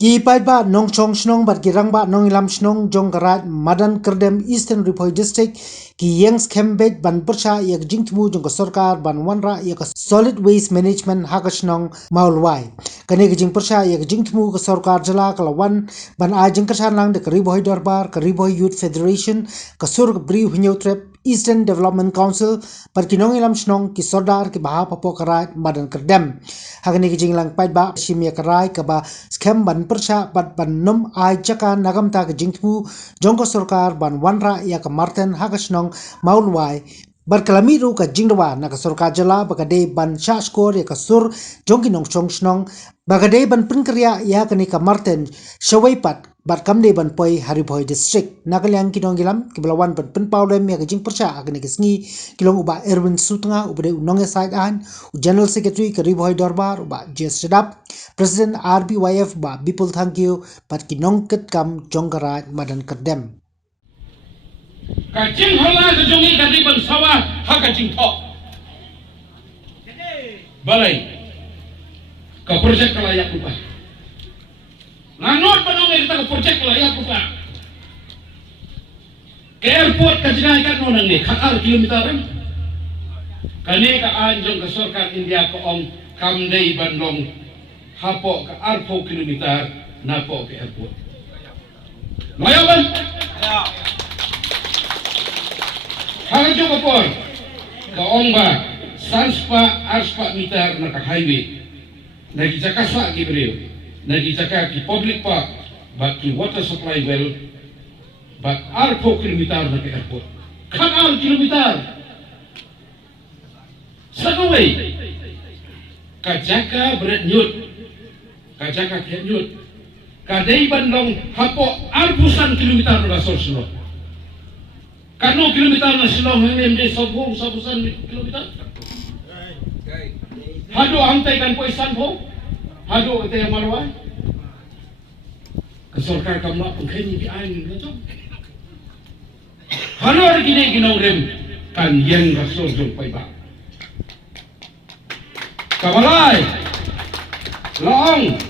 Ki paitba nong chong shnong bat ki rangba nong ilam shnong jong karat madan Kyrdem Eastern Ripoy District ki yengs kembet ban pyrshah yak jingtmu jong ka sarkar ban wanrah yak solid waste management haka shnong maulwai kane ki jing pyrshah yak jingtmu ka sarkar jylla kalawan ban a jing kashan lang de kariboy darbar kariboy youth federation ka sur bri hunyo trap Eastern Development Council par kinong ilam shnong ki sordar ki baha papo karat madan Kyrdem hakane ki jing lang paitba shimya karai ka ba scam ban pyrshah bat ban num ai jaka nagam ta ka jingtmu jongko sarkar ban wanrah yak Marten haka shnong maulwai berkelami ru ka jingdawa na ka sarkar jylla bagade ban sha skor ya ka sur jongki nong chong shnong bagade ban prinkriya ya kani ka Marten shawai pat bat kamde ban poi hariboy district nakalyang kinong gilam kiblawan ban pinpawlem ya ka jing pyrshah akani kisngi kilong uba erwin sutnga ubade unong side an general secretary ka riboy darbar uba jes sedap president RBYF ba bipul thank you pat kinong ket kam jongkara madan Kyrdem ka jing hola ka jongi ka riban sawa haka jing thok balai ka project ka layak lupa nganot panong kita ka project ka layak lupa ke airport ka jinay ka nonang ni kakar kilometer kani ka anjong ka sarkar India ko ong kamday banlong hapo ka 4 kilometer na po ke airport mayaban hanggang yung kapor, kaong ba, sanspa, arspa meter na ka-highway, nagijaka sa gibriyo, nagijaka ki public park, but ki water supply well, but 4 kilometer na ka-airport. Kan 4 kilometer! Sa kaway, kajaka berat nyut, kajaka kiat nyut, kaday banlong hapo 4 kilometer na sorsulo. Kano kilometer na Shillong hanggang di Sobong sabusan kilometer. Hado antay kan po isan po. Hado ito yung malaway. Kasorkar kamla pang kanya biayin nito. Hano rin ginong rin kan yang rasoljong pa iba. Kabalay, laong,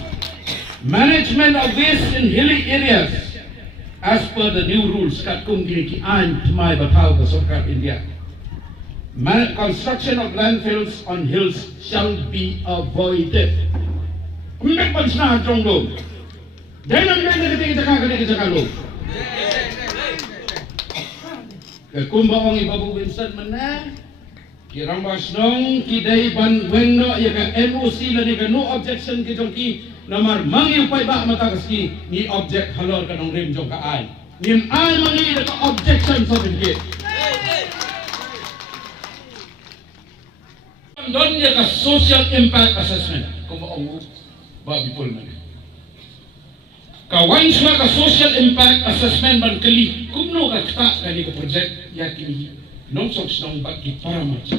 management of waste in hilly areas as per the new rules kat kung ginikian tumay bataw ka sarkar India. Construction of landfills on hills shall be avoided. Kung nagpans na ang loob, dahil ang nagdating sa kaloob. Kung baong ibabubinsan man na, kirambas nung kiday banweng no, yaka NOC na di ka no objection kitong ki, namar mangi upay ba matakas ki ni object halor kanong rim jong kaay nim ay mangi na ka objection sa bingkit doon niya ka social impact assessment kung maong ba bipol man kawan siya ka social impact assessment man kali kung no ka kita kani ka project yakini nong soks nong bagi para macam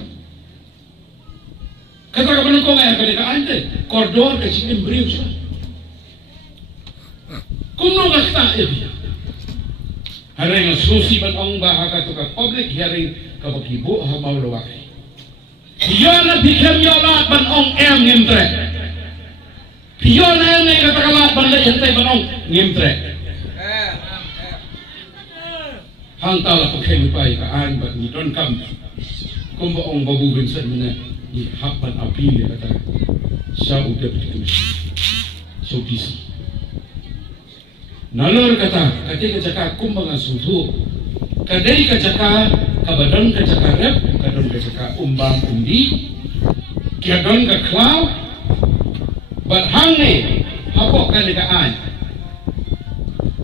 kata ka manong ko nga kani ka ante kordor ka si embryo siya kung no kakta iya haring susi ban ong bahaka to ka public hearing ka bagibo ha maulaway yala bikhem yala ban ong ngimtre yala ngay katakalat ban lay hantay ban ong ngimtre hangtaw la pagkay pay ka an ban ni don kam kung baong babugin sa muna ni hapan apili kata sa deputy so busy nalor kata ketika jaka kumbang asutu kadai kajaka kabadon kajaka rep kadon kajaka umbang undi kiadon ka klaw but hangne hapok kalikaan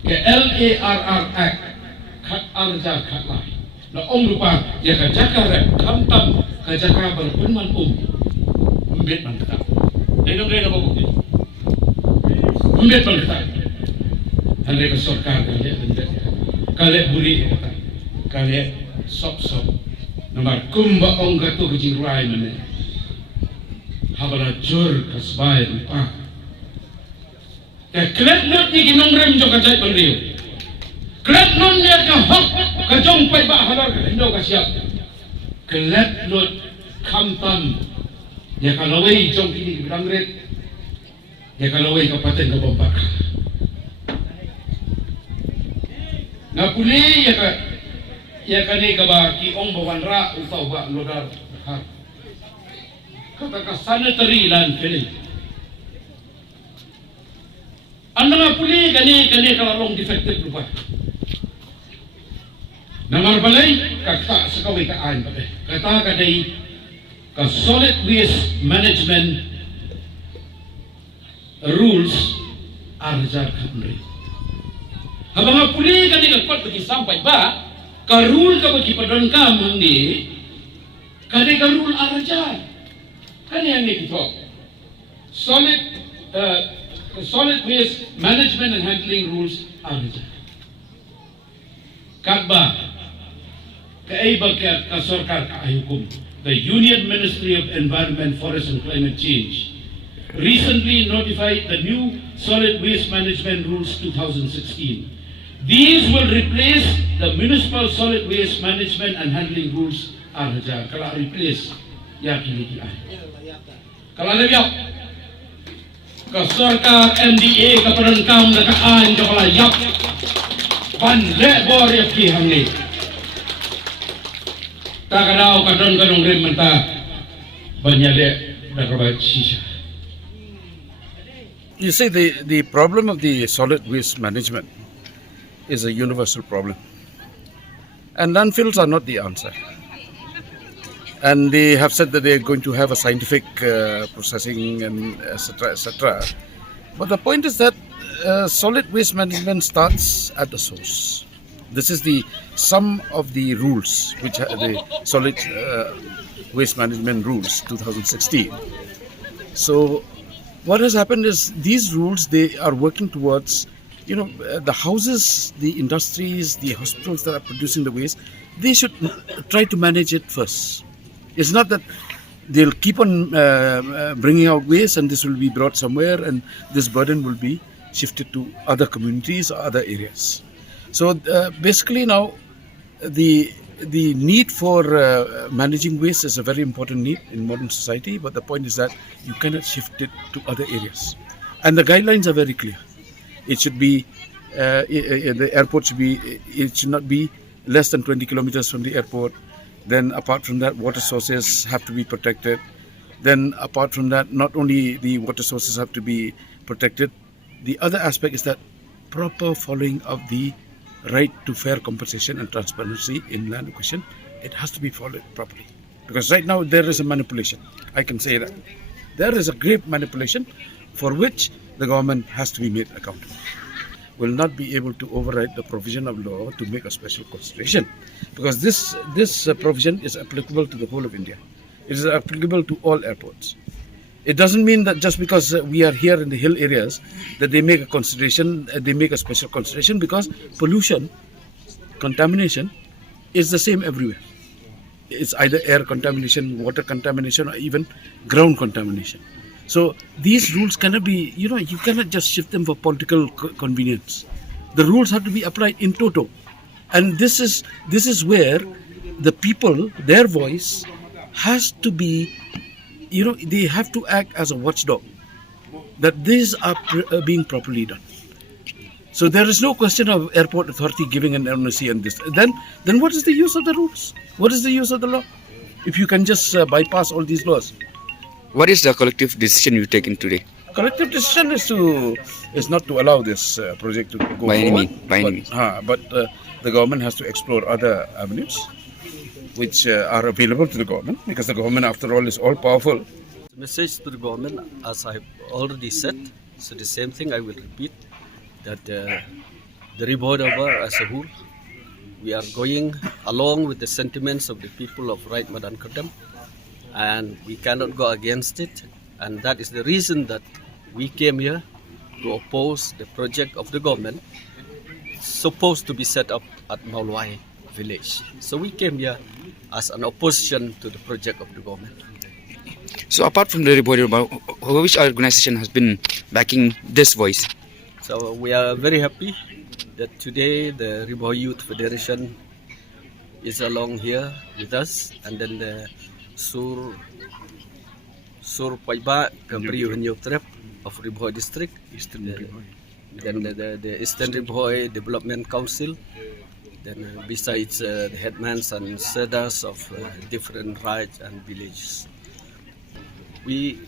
ke LARR Act kat arja kat lai na om lupa ya kajaka rep kamtam kajaka berpunman umbit man kata denong apa bukti umbit man kata Kali ka sarkar kali buri kali sop namar kumba ong gato kajing rai mane habala jur kasbay pa klet not ni ginong rem jo kajay banriyo klet non niya ka hok kajong pay ba halar ka hindo ka siya klet not kamtam ya kalaway jong kini bilangret ya kalaway kapatid ka bambaka Nga puli ya kani ka ba ki ong wanrah utaw ba lodar ha. Kata ka sanitary landfill. Ang mga puli kani kalalong defective lupa. Namarbalay kakta sa kawikaan pa kata kaday ka solid waste management rules arjar kamri. Habang nga puli ka ni nagpat pag-isampay ba, ka-rule ka pag-ipadon ka mandi, kani ka-rule arjar. Kani ang ito. Solid waste management and handling rules arjar. Kagba, kaibag ka sarkar kaahukum. The Union Ministry of Environment, Forest and Climate Change recently notified the new Solid Waste Management Rules 2016. These will replace the Municipal Solid Waste Management and Handling Rules arja. Kala replace ya kini ay. Kala lebiak. Kasorka MDA kaparangkam nakaan kapala yap. Panle bor ya ki hangi. Takadaw kadon rim menta banyale nakabat sisa. You see, the problem of the solid waste management is a universal problem. And landfills are not the answer. And they have said that they are going to have a scientific processing and etc. etc. But the point is that solid waste management starts at the source. This is the sum of the rules, which are the solid waste management rules 2016. So what has happened is these rules, they are working towards, the houses, the industries, the hospitals that are producing the waste, they should try to manage it first. It's not that they'll keep on bringing out waste and this will be brought somewhere and this burden will be shifted to other communities or other areas. So basically now the need for managing waste is a very important need in modern society, but the point is that you cannot shift it to other areas. And the guidelines are very clear. It should be, the airport should not be less than 20 kilometers from the airport. Then apart from that, water sources have to be protected. Then apart from that, not only the water sources have to be protected, the other aspect is that proper following of the right to fair compensation and transparency in land acquisition, it has to be followed properly. Because right now there is a manipulation. I can say that. There is a great manipulation for which the government has to be made accountable. Will not be able to override the provision of law to make a special consideration. Because this provision is applicable to the whole of India. It is applicable to all airports. It doesn't mean that just because we are here in the hill areas that they make a consideration, they make a special consideration, because pollution, contamination is the same everywhere. It's either air contamination, water contamination, or even ground contamination. So these rules cannot be, you cannot just shift them for political convenience. The rules have to be applied in toto. And this is where the people, their voice has to be, they have to act as a watchdog, that these are being properly done. So there is no question of airport authority giving an amnesty and this. Then what is the use of the rules? What is the use of the law? If you can just bypass all these laws. What is the collective decision you've taken today? Collective decision is not to allow this project to go forward. By any means. But the government has to explore other avenues which are available to the government, because the government, after all, is all powerful. The message to the government, as I've already said, so the same thing I will repeat, that the Ribodabar as a whole, we are going along with the sentiments of the people of right Madan Kyrdem, and we cannot go against it, and that is the reason that we came here to oppose the project of the government supposed to be set up at Maulwai village. So we came here as an opposition to the project of the government. So apart from the Ribodabar, which organization has been backing this voice? So we are very happy that today the Riboh Youth Federation is along here with us, and then the Sur Paiba Kambriyo Trip of Riboh District, then the Eastern Riboh Development Council, Then besides the headmen and sedas of different rights and villages. We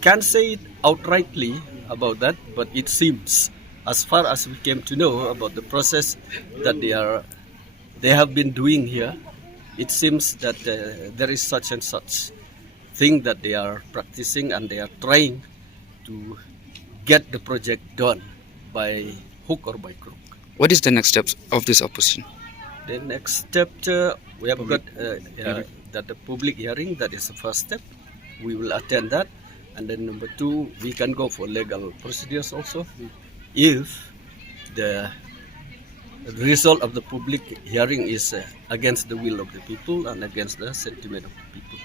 can't say it outrightly about that, but it seems, as far as we came to know about the process that they have been doing here, it seems that there is such and such thing that they are practicing, and they are trying to get the project done by hook or by crook. What is the next steps of this opposition? The next step, we have got that the public hearing, that is the first step. We will attend that. And then number 2, we can go for legal procedures also. If the result of the public hearing is against the will of the people and against the sentiment of the people.